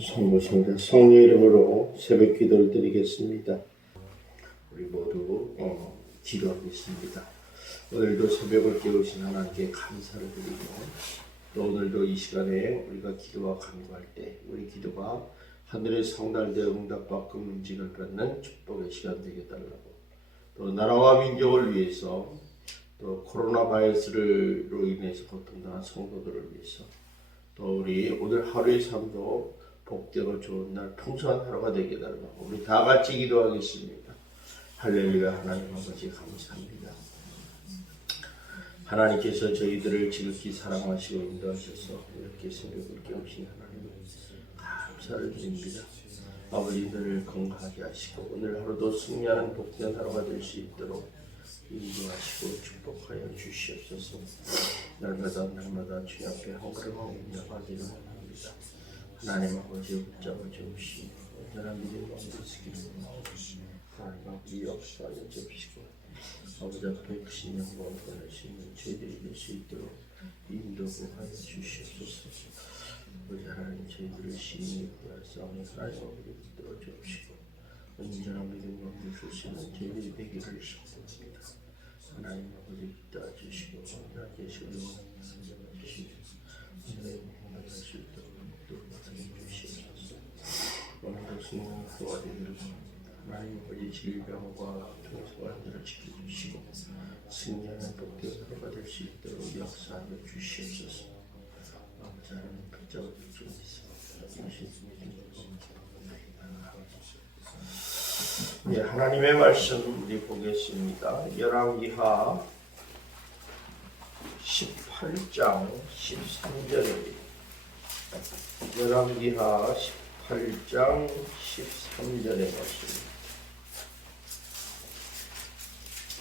성모십니다. 성령 이름으로 새벽 기도를 드리겠습니다. 우리 모두 기도하겠습니다. 오늘도 새벽을 깨우신 하나님께 감사를 드리고 또 오늘도 이 시간에 우리가 기도와 간구할 때 우리 기도가 하늘의 성달되어 응답받고 문직을 받는 축복의 시간 되게 달라고 또 나라와 민족을 위해서 또 코로나 바이러스로 인해서 고통당한 성도들을 위해서 또 우리 오늘 하루의 삶도 복되고 좋은 날 풍성한 하루가 되게 달라고 우리 다 같이 기도하겠습니다. 할렐루야. 하나님 아버지 감사합니다. 하나님께서 저희들을 지극히 사랑하시고 인도하셔서 이렇게 새벽을 깨우신 하나님 감사를 드립니다. 아버지들을 건강하게 하시고 오늘 하루도 승리하는 복된 하루가 될 수 있도록 인도하시고 축복하여 주시옵소서. 날마다 주님 앞에 한 걸음만 올려가기를 원합니다. 하나님 아버지의 붙잡아 주시고 온전한 믿음과 믿으시기를 원합니다. 하나님 아버지 역사하여 주시고 아버지 앞에 크신 영광을 보낼 수 있는 저희들이 될 수 있도록 인도하여 주시옵소서. 아버지 하나님 저희들을 신이 구할 싸움에 하나님 아버지 붙들어 주시고 온전한 믿음과 믿을 수 있는 저희들이 되기를 축복합니다. 하나님 아버지 붙들어 주시고 온전한 예수를 원하여 주시고 하나님 공부할 수 있도록 도와주시옵소서. 오늘도 승리를 도와드리고 하나님 아버지 질병과 통해서 완전을 지켜주시고 승리하는 복된 하루가 될 수 있도록 역사하여 주시옵소서. 아버지 하나님 붙잡아 주시옵소서. 네, 하나님의 말씀 우리 보겠습니다. 열왕기하 18장 13절입니다. 열왕기하 18장 13절의 말씀.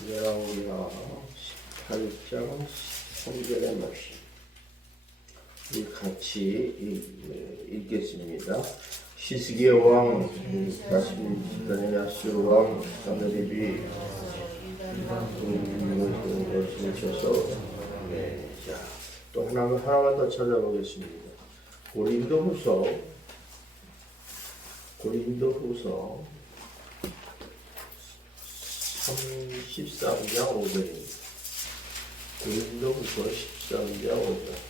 열왕기하 18장 13절의 말씀. 우리 같이 읽겠습니다. 시스기야 왕, 다시 기다린 야수르 왕, 사느립이 것을 쳐서 자, 또 하나만 더 찾아보겠습니다. 고린도후서 13장 5절입니다. 고린도후서 13장 5절.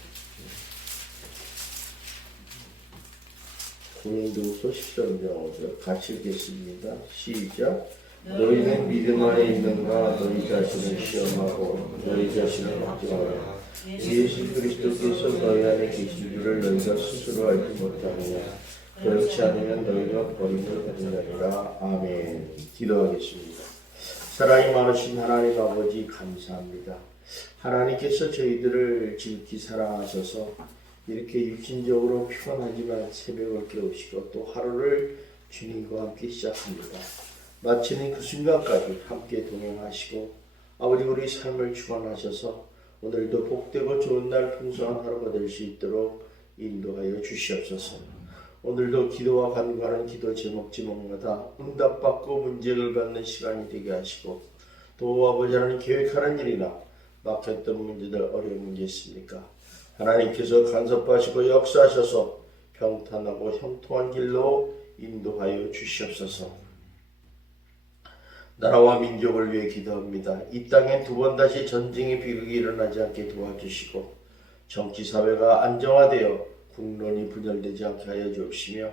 고린도후서 13장 5절 같이 읽겠습니다. 시작. 너희는 믿음 안에 있는가? 너희 자신을 시험하고 너희 자신을 걱정하라. 예수 그리스도께서 너희 안에 계신 줄을 너희가 스스로 알지 못하느냐? 그렇지 않으면 너희가 버림을 받은 자리라. 아멘. 기도하겠습니다. 사랑이 많으신 하나님 아버지 감사합니다. 하나님께서 저희들을 지극히 사랑하셔서 이렇게 육신적으로 피곤하지만 새벽을 깨우시고 또 하루를 주님과 함께 시작합니다. 마치는 그 순간까지 함께 동행하시고 아버지 우리 삶을 주관하셔서 오늘도 복되고 좋은 날 풍성한 하루가 될 수 있도록 인도하여 주시옵소서. 오늘도 기도와 간구하는 기도 제목마다 응답받고 문제를 받는 시간이 되게 하시고 또 아버지 하나님 계획하는 일이나 막혔던 문제들 어려운 문제 있습니까? 하나님께서 간섭하시고 역사하셔서 평탄하고 형통한 길로 인도하여 주시옵소서. 나라와 민족을 위해 기도합니다. 이 땅에 두 번 다시 전쟁의 비극이 일어나지 않게 도와주시고 정치 사회가 안정화되어 국론이 분열되지 않게 하여 주옵시며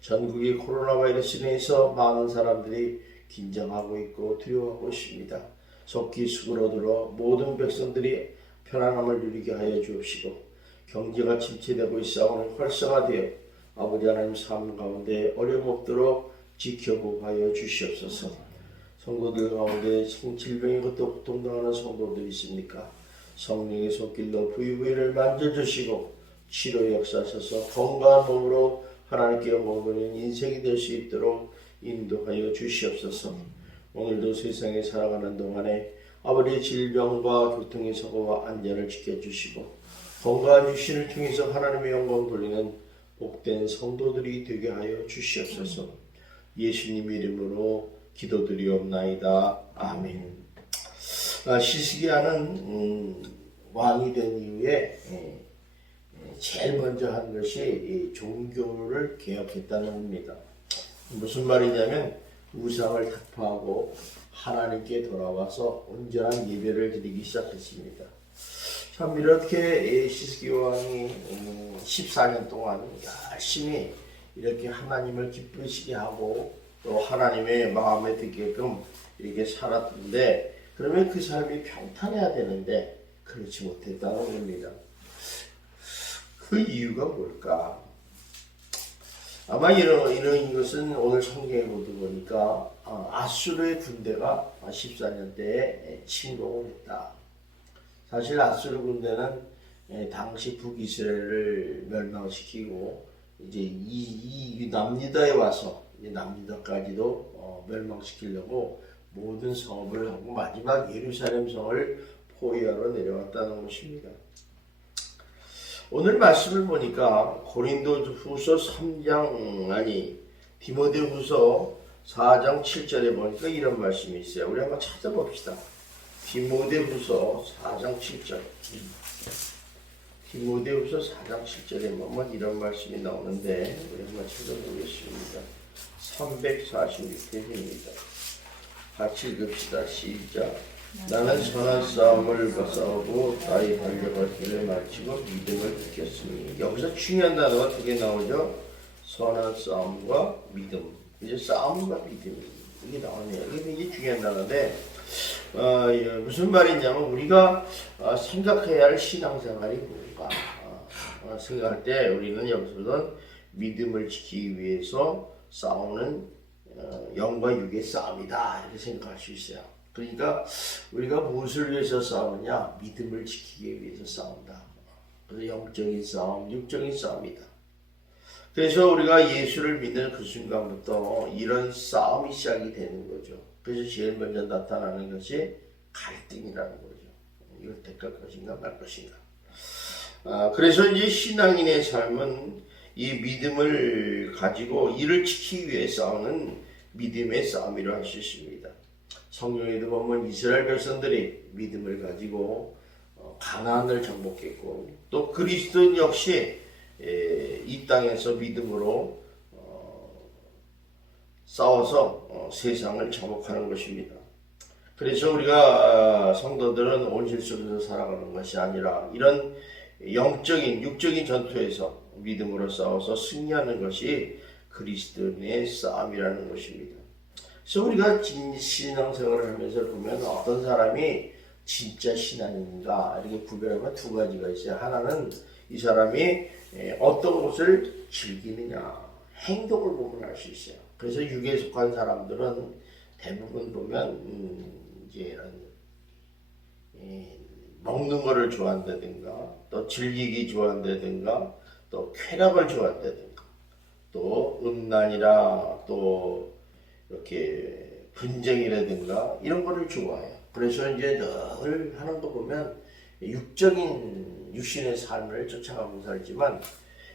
전국이 코로나 바이러스로 인해서 많은 사람들이 긴장하고 있고 두려워하고 있습니다. 속기 수그러들어 모든 백성들이 편안함을 누리게 하여 주옵시고 경제가 침체되고 있사오니 활성화되어 아버지 하나님 삶 가운데 어려움 없도록 지켜보하여 주시옵소서. 성도들 가운데 성질병이 것도 고통당하는 성도들이 있습니까? 성령의 손길로 부위부위를 만져주시고 치료 역사하셔서 건강한 몸으로 하나님께 영광 돌리는 인생이 될 수 있도록 인도하여 주시옵소서. 오늘도 세상에 살아가는 동안에 아버지의 질병과 교통의 사고와 안전을 지켜주시고 건강한 육신을 통해서 하나님의 영광 돌리는 복된 성도들이 되게 하여 주시옵소서. 예수님 이름으로 기도드리옵나이다. 아멘. 시스기야는 왕이 된 이후에 제일 먼저 한 것이 이 종교를 개혁했다는 겁니다. 무슨 말이냐면 우상을 타파하고 하나님께 돌아와서 온전한 예배를 드리기 시작했습니다. 참 이렇게 시스기 왕이 14년 동안 열심히 이렇게 하나님을 기쁘시게 하고 또 하나님의 마음에 들게끔 이렇게 살았는데, 그러면 그 삶이 평탄해야 되는데 그렇지 못했다는 겁니다. 그 이유가 뭘까? 아마 이런 것은 오늘 성경에 보니까 아수르의 군대가 14년 때에 침공을 했다. 사실 아수르 군대는 당시 북이스라엘을 멸망시키고 이제 이 남유다에 와서 남유다까지도 멸망시키려고 모든 성읍을 하고 마지막 예루살렘 성을 포위하러 내려왔다는 것입니다. 오늘 말씀을 보니까 고린도후서 3장 디모데후서 4장 7절에 보니까 이런 말씀이 있어요. 우리 한번 찾아봅시다. 디모데후서 4장 7절. 디모데후서 4장 7절에 보면 이런 말씀이 나오는데 우리 한번 찾아보겠습니다. 346페이지입니다. 같이 읽읍시다. 시작. 나는 선한 싸움을 싸우고 나의 달려갈 길을 마치고 믿음을 지켰으니. 여기서 중요한 단어가 두 개 나오죠. 선한 싸움과 믿음. 이제 싸움과 믿음 이게 나오네요. 이게 굉장히 중요한 단어인데 무슨 말이냐면 우리가 생각해야 할 신앙생활이 뭔가 생각할 때 우리는 여기서는 믿음을 지키기 위해서 싸우는 영과 육의 싸움이다 이렇게 생각할 수 있어요. 그러니까 우리가 무엇을 위해서 싸우느냐? 믿음을 지키기 위해서 싸운다. 그래서 영적인 싸움, 육적인 싸움이다. 그래서 우리가 예수를 믿는 그 순간부터 이런 싸움이 시작이 되는 거죠. 그래서 제일 먼저 나타나는 것이 갈등이라는 거죠. 이걸 택할 것인가 말 것인가. 그래서 이제 신앙인의 삶은 이 믿음을 가지고 이를 지키기 위해 싸우는 믿음의 싸움이라고 할 수 있습니다. 성경에도 보면 이스라엘 백성들이 믿음을 가지고 가나안을 정복했고 또 그리스도인 역시 이 땅에서 믿음으로 싸워서 세상을 정복하는 것입니다. 그래서 우리가 성도들은 온실 속에서 살아가는 것이 아니라 이런 영적인 육적인 전투에서 믿음으로 싸워서 승리하는 것이 그리스도인의 싸움이라는 것입니다. 그래서 우리가 신앙생활을 하면서 보면 어떤 사람이 진짜 신앙인가 이렇게 구별하면 두 가지가 있어요. 하나는 이 사람이 어떤 것을 즐기느냐 행동을 보면 알 수 있어요. 그래서 육에 속한 사람들은 대부분 보면 이제 먹는 거를 좋아한다든가 또 즐기기 좋아한다든가 또 쾌락을 좋아한다든가 또 음란이라 또 이렇게 분쟁이라든가 이런 거를 좋아해요. 그래서 이제 늘 하는 거 보면 육신의 삶을 쫓아가고 살지만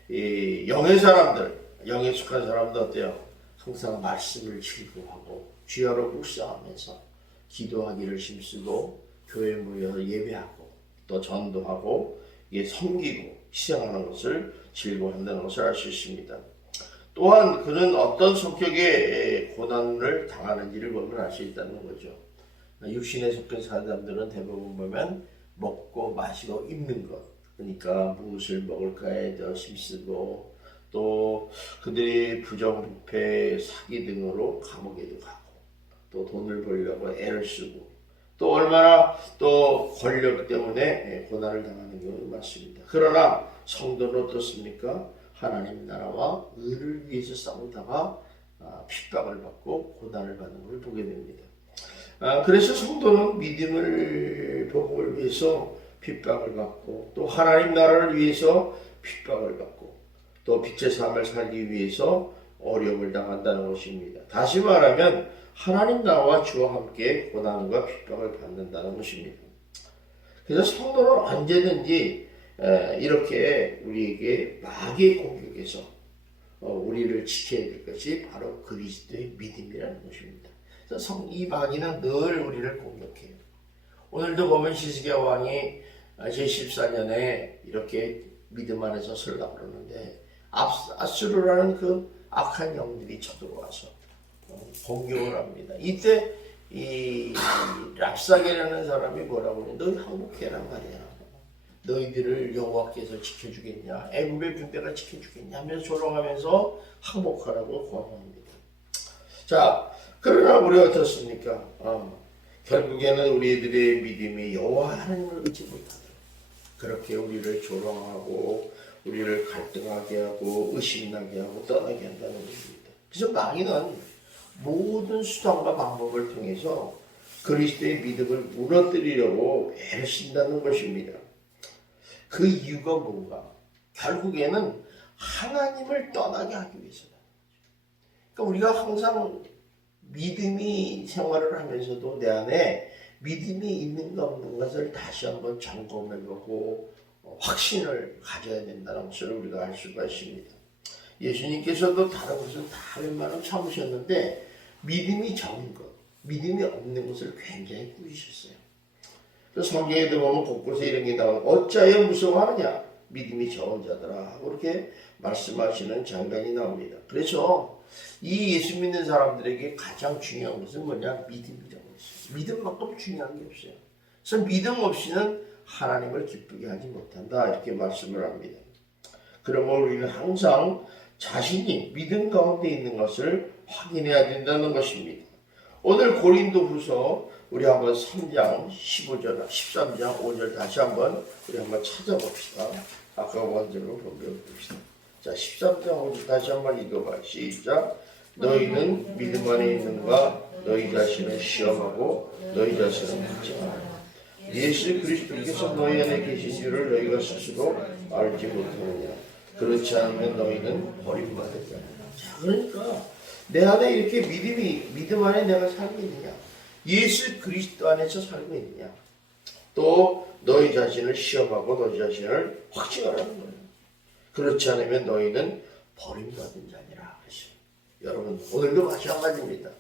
이 영의 사람들, 영에 속한 사람도 어때요? 항상 말씀을 즐거워하고 주야로 묵상하면서 기도하기를 힘쓰고 교회에 모여서 예배하고 또 전도하고 섬기고 희생하는 것을 즐거워한다는 것을 알 수 있습니다. 또한 그는 어떤 성격의 고난을 당하는지를 보면 알 수 있다는 거죠. 육신에 속한 사람들은 대부분 보면 먹고 마시고 입는 것, 그러니까 무엇을 먹을까에 더 힘쓰고 또 그들이 부정부패 사기 등으로 감옥에도 가고 또 돈을 벌려고 애를 쓰고 또 얼마나 또 권력 때문에 고난을 당하는 경우도 많습니다. 그러나 성도는 어떻습니까? 하나님 나라와 의를 위해서 싸우다가 핍박을 받고 고난을 받는 것을 보게 됩니다. 그래서 성도는 믿음을 복음을 위해서 핍박을 받고 또 하나님 나라를 위해서 핍박을 받고 또 빛의 삶을 살기 위해서 어려움을 당한다는 것입니다. 다시 말하면 하나님 나라와 주와 함께 고난과 핍박을 받는다는 것입니다. 그래서 성도는 언제든지 이렇게 우리에게 마귀의 공격에서 우리를 지켜야 될 것이 바로 그리스도의 믿음이라는 것입니다. 그래서 이 마귀는 늘 우리를 공격해요. 오늘도 보면 히스기야 왕이 제14년에 이렇게 믿음 안에서 설라 그러는데 아수르라는 그 악한 영들이 쳐들어와서 공격을 합니다. 이때 이 랍사게라는 사람이 뭐라고 하냐, 너희 항복해란 말이야. 너희들을 여호와께서 지켜주겠냐, 애굽의 군대가 지켜주겠냐 하면서 조롱하면서 항복하라고 권합니다. 자, 그러나 우리 어떻습니까? 결국에는 우리들의 믿음이 여호와 하나님을 의지 못하도록 그렇게 우리를 조롱하고 우리를 갈등하게 하고 의심나게 하고 떠나게 한다는 것입니다. 그래서 마귀는 모든 수단과 방법을 통해서 그리스도의 믿음을 무너뜨리려고 애를 쓴다는 것입니다. 그 이유가 뭔가? 결국에는 하나님을 떠나게 하기 위해서다. 그러니까 우리가 항상 믿음이 생활을 하면서도 내 안에 믿음이 있는가 없는 것을 다시 한번 점검해보고 확신을 가져야 된다는 것을 우리가 알 수가 있습니다. 예수님께서도 다른 것은 다 웬만하면 참으셨는데 믿음이 적은 것, 믿음이 없는 것을 굉장히 꾸짖으셨어요. 그래서 성경에 들어보면 곳곳에 이런 게 나오고 어찌하여 무서워하느냐, 믿음이 적은 자들아, 그렇게 말씀하시는 장면이 나옵니다. 그래서 이 예수 믿는 사람들에게 가장 중요한 것은 뭐냐? 믿음이라고 했어요. 믿음만큼 중요한 게 없어요. 그래서 믿음 없이는 하나님을 기쁘게 하지 못한다, 이렇게 말씀을 합니다. 그러면 우리는 항상 자신이 믿음 가운데 있는 것을 확인해야 된다는 것입니다. 오늘 고린도후서 우리 한번 3장 15절, 13장 5절 다시 한번 우리 한번 찾아봅시다. 아까 원제로 봅시다. 자, 13장 5절 다시 한번 읽어봐. 시작. 너희는 믿음 안에 있는가? 너희 자신을 시험하고 너희 자신을 확증하라. 예수 그리스도께서 너희 안에 계신 줄을 너희가 스스로 알지 못하느냐. 그렇지 않으면 너희는 버림받을 자라. 자, 그러니까 내 안에 이렇게 믿음 안에 내가 살고 있느냐, 예수 그리스도 안에서 살고 있느냐, 또 너희 자신을 시험하고 너희 자신을 확증하라는 거예요. 그렇지 않으면 너희는 버림받은 자니라 하시오. 여러분, 오늘도 마찬가지입니다.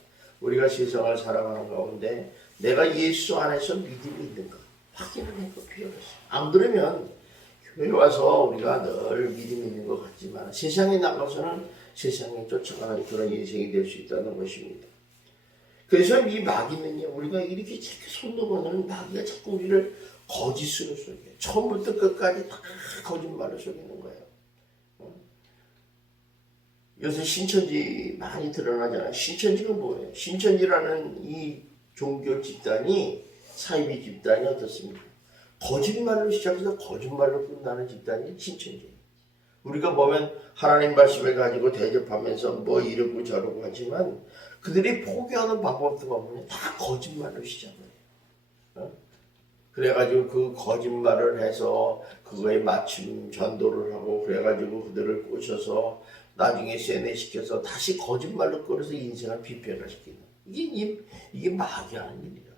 우리가 세상을 살아가는 가운데 내가 예수 안에서 믿음이 있는가 확인을 해볼 필요가 있어요. 안 그러면 교회 와서 우리가 늘 믿음이 있는 것 같지만 세상에 나가서는 세상에 쫓아가는 그런 인생이 될 수 있다는 것입니다. 그래서 이 마귀는요, 우리가 이렇게 손 놓으면 마귀가 자꾸 우리를 거짓으로 속여요. 처음부터 끝까지 다 거짓말을 속이는 거예요. 요새 신천지 많이 드러나잖아요. 신천지가 뭐예요? 신천지라는 이 종교 집단이, 사이비 집단이 어떻습니까? 거짓말로 시작해서 거짓말로 끝나는 집단이 신천지예요. 우리가 보면 하나님 말씀을 가지고 대접하면서 뭐 이러고 저러고 하지만 그들이 포기하는 방법도 보면 다 거짓말로 시작을 해요. 그래가지고 그 거짓말을 해서 그거에 맞춤 전도를 하고 그래가지고 그들을 꼬셔서 나중에 세뇌시켜서 다시 거짓말로 끌어서 인생을 비평화시키는, 이게 마귀하는 일이야.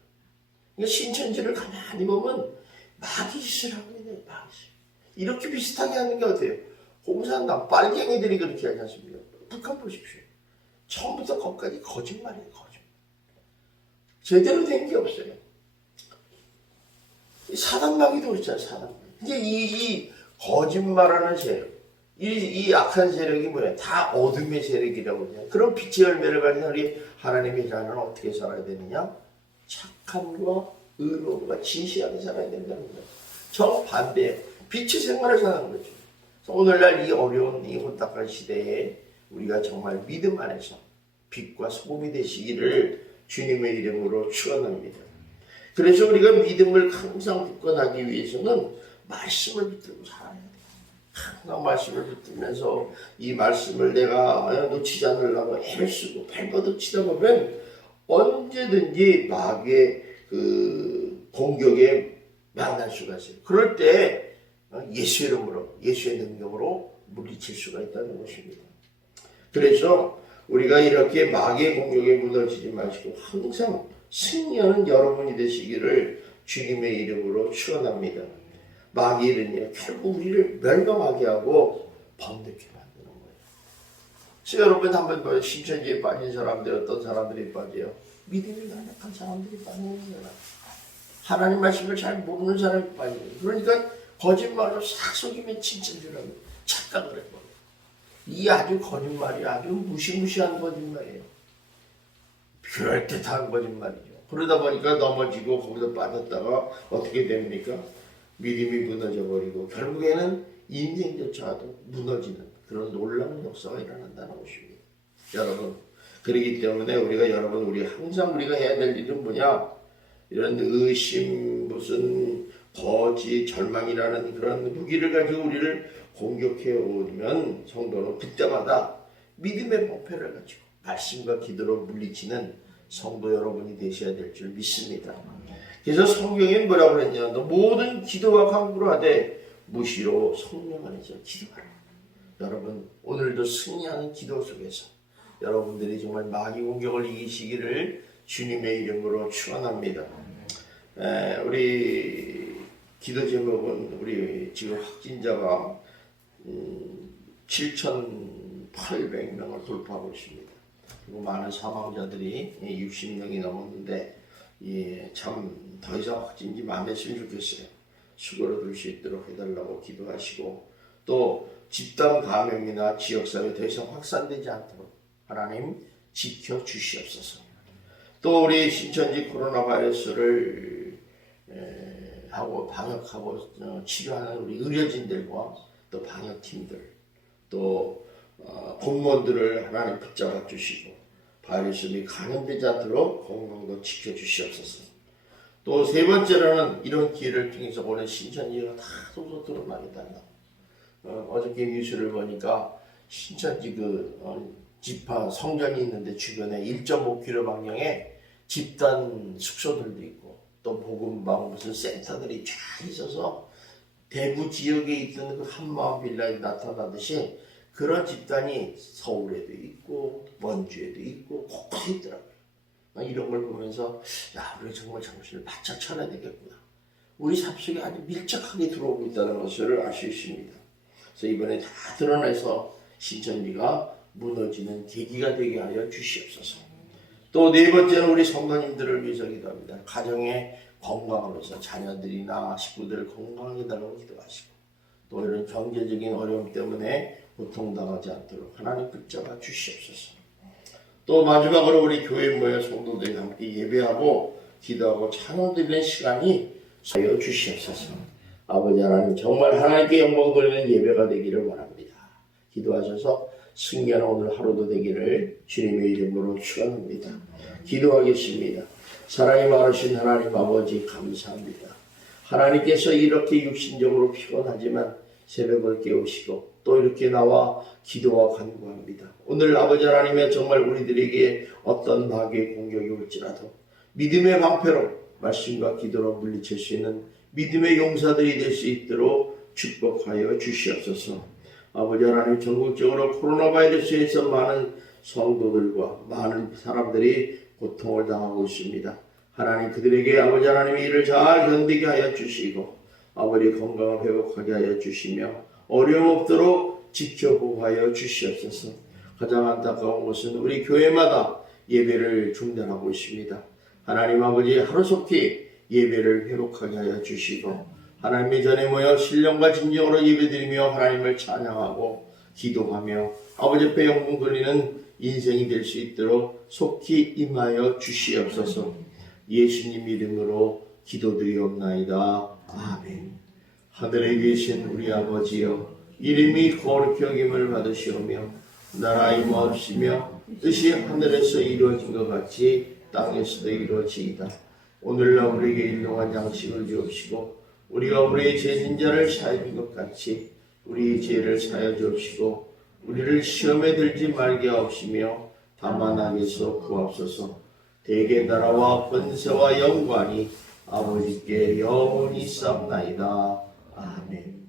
그러니까 신천지를 가만히 보면 마귀 짓을 하고 있는 마귀 짓. 이렇게 비슷하게 하는 게 어때요? 공산당 빨갱이들이 그렇게 하지 않습니까? 북한 보십시오. 처음부터 거기까지 거짓말이에요. 거짓말. 제대로 된 게 없어요. 사단마귀도 그렇잖아요. 사단마귀. 이제 이 거짓말하는 세력, 이 악한 세력이 뭐야? 다 어둠의 세력이라고 해요. 그럼 빛의 열매를 가진 우리 하나님의 자녀는 어떻게 살아야 되느냐? 착함과 의로움과 진실하게 살아야 된다는 거예요. 정반대예요. 빛의 생활을 사는 거죠. 오늘날 이 어려운 이 혼탁한 시대에 우리가 정말 믿음 안에서 빛과 소금이 되시기를 주님의 이름으로 축원합니다. 그래서 우리가 믿음을 항상 굳건하기 위해서는 말씀을 붙들고 살아야 돼요. 항상 말씀을 붙들면서 이 말씀을 내가 놓치지 않으려고 애를 쓰고 발버둥 치다 보면 언제든지 마귀의 그 공격에 만날 수가 있어요. 그럴 때 예수 이름으로, 예수의 능력으로 물리칠 수가 있다는 것입니다. 그래서 우리가 이렇게 마귀의 공격에 무너지지 마시고 항상 승리하는 여러분이 되시기를 주님의 이름으로 축원합니다. 마귀는요, 결국 우리를 멸망하게 하고 번득게 만드는 거예요. 그래서 여러분 한번 봐요. 신천지에 빠진 사람들, 어떤 사람들이 빠져요? 믿음이 나약한 사람들이 빠지는 거예요. 하나님 말씀을 잘 모르는 사람이 빠져요. 그러니까 거짓말로 싹 속이면 진짜인 줄 알고 착각을 해버려. 이 아주 거짓말이 아주 무시무시한 거짓말이에요. 그럴듯한 거짓말이죠. 그러다 보니까 넘어지고 거기서 빠졌다가 어떻게 됩니까? 믿음이 무너져 버리고 결국에는 인생조차도 무너지는 그런 놀라운 역사가 일어난다는 것입니다. 여러분, 그렇기 때문에 우리 항상 우리가 해야 될 일은 뭐냐? 이런 의심, 무슨 거짓, 절망이라는 그런 무기를 가지고 우리를 공격해 오면 성도는 그때마다 믿음의 방패를 가지고 말씀과 기도로 물리치는 성도 여러분이 되셔야 될 줄 믿습니다. 그래서 성경에 뭐라고 그랬냐? 너 모든 기도와 간구를 하되 무시로 성령 안에서 기도하라. 여러분, 오늘도 승리하는 기도 속에서 여러분들이 정말 마귀 공격을 이기시기를 주님의 이름으로 축원합니다. 우리 기도 제목은 우리 지금 확진자가 7,800명을 돌파하고 있습니다. 그리고 많은 사망자들이 60명이 넘었는데 참 더 이상 확진이 많았으면 좋겠어요. 수고를 들 수 있도록 해달라고 기도하시고 또 집단 감염이나 지역사회 더 이상 확산되지 않도록 하나님 지켜주시옵소서. 또 우리 신천지 코로나 바이러스를 하고 방역하고 치료하는 우리 의료진들과 또 방역팀들 또 공무원들을 하나님 붙잡아 주시고 바이러스에 감염되지 않도록 건강도 지켜주시옵소서. 또 세 번째로는 이런 기회를 통해서 오늘 신천지가 다 속속 드러나겠단다. 어저께 뉴스를 보니까 신천지 지파 성전이 있는데 주변에 1.5km 방향에 집단 숙소들도 있고 또 복음방 무슨 센터들이 쫙 있어서 대구 지역에 있던 그 한마음 빌라에 나타나듯이 그런 집단이 서울에도 있고 원주에도 있고 곳곳에 있더라고요. 이런 걸 보면서 우리 정말 정신을 바짝 차려야 되겠구나. 우리 삶 속에 아주 밀접하게 들어오고 있다는 것을 알 수 있습니다. 그래서 이번에 다 드러내서 신천지가 무너지는 계기가 되게 하여 주시옵소서. 또 네 번째는 우리 성도님들을 위해서 기도합니다. 가정의 건강을 위해서 자녀들이나 식구들을 건강하게 달라고 기도하시고 또 이런 경제적인 어려움 때문에 고통당하지 않도록 하나님 붙잡아 주시옵소서. 또 마지막으로 우리 교회 모여 성도들이 함께 예배하고 기도하고 찬양 드리는 시간이 하여 주시옵소서. 아버지 하나님 정말 하나님께 영광 돌리는 예배가 되기를 원합니다. 기도하셔서 승리하는 오늘 하루도 되기를 주님의 이름으로 축원합니다. 기도하겠습니다. 사랑이 많으신 하나님 아버지 감사합니다. 하나님께서 이렇게 육신적으로 피곤하지만 새벽을 깨우시고 또 이렇게 나와 기도와 간구합니다. 오늘 아버지 하나님의 정말 우리들에게 어떤 마귀의 공격이 올지라도 믿음의 방패로 말씀과 기도로 물리칠 수 있는 믿음의 용사들이 될 수 있도록 축복하여 주시옵소서. 아버지 하나님 전국적으로 코로나 바이러스에서 많은 성도들과 많은 사람들이 고통을 당하고 있습니다. 하나님 그들에게 아버지 하나님의 일을 잘 견디게 하여 주시고 아버지 건강을 회복하게 하여 주시며 어려움 없도록 지켜보호하여 주시옵소서. 가장 안타까운 것은 우리 교회마다 예배를 중단하고 있습니다. 하나님 아버지 하루속히 예배를 회복하게 하여 주시고 하나님의 전에 모여 신령과 진정으로 예배드리며 하나님을 찬양하고 기도하며 아버지 앞에 영광 돌리는 인생이 될 수 있도록 속히 임하여 주시옵소서. 예수님 이름으로 기도드리옵나이다. 아멘. 하늘에 계신 우리 아버지여 이름이 거룩히 여김을 받으시오며 나라 임하옵시며 뜻이 하늘에서 이루어진 것 같이 땅에서도 이루어지이다. 오늘날 우리에게 일용할 양식을 주옵시고 우리가 우리의 죄진자를 사해준 것 같이 우리의 죄를 사하여 주옵시고 우리를 시험에 들지 말게 하옵시며 다만 악에서 구하옵소서. 대개 나라와 권세와 영광이 아버지께 영원히 있사옵나이다. 아멘.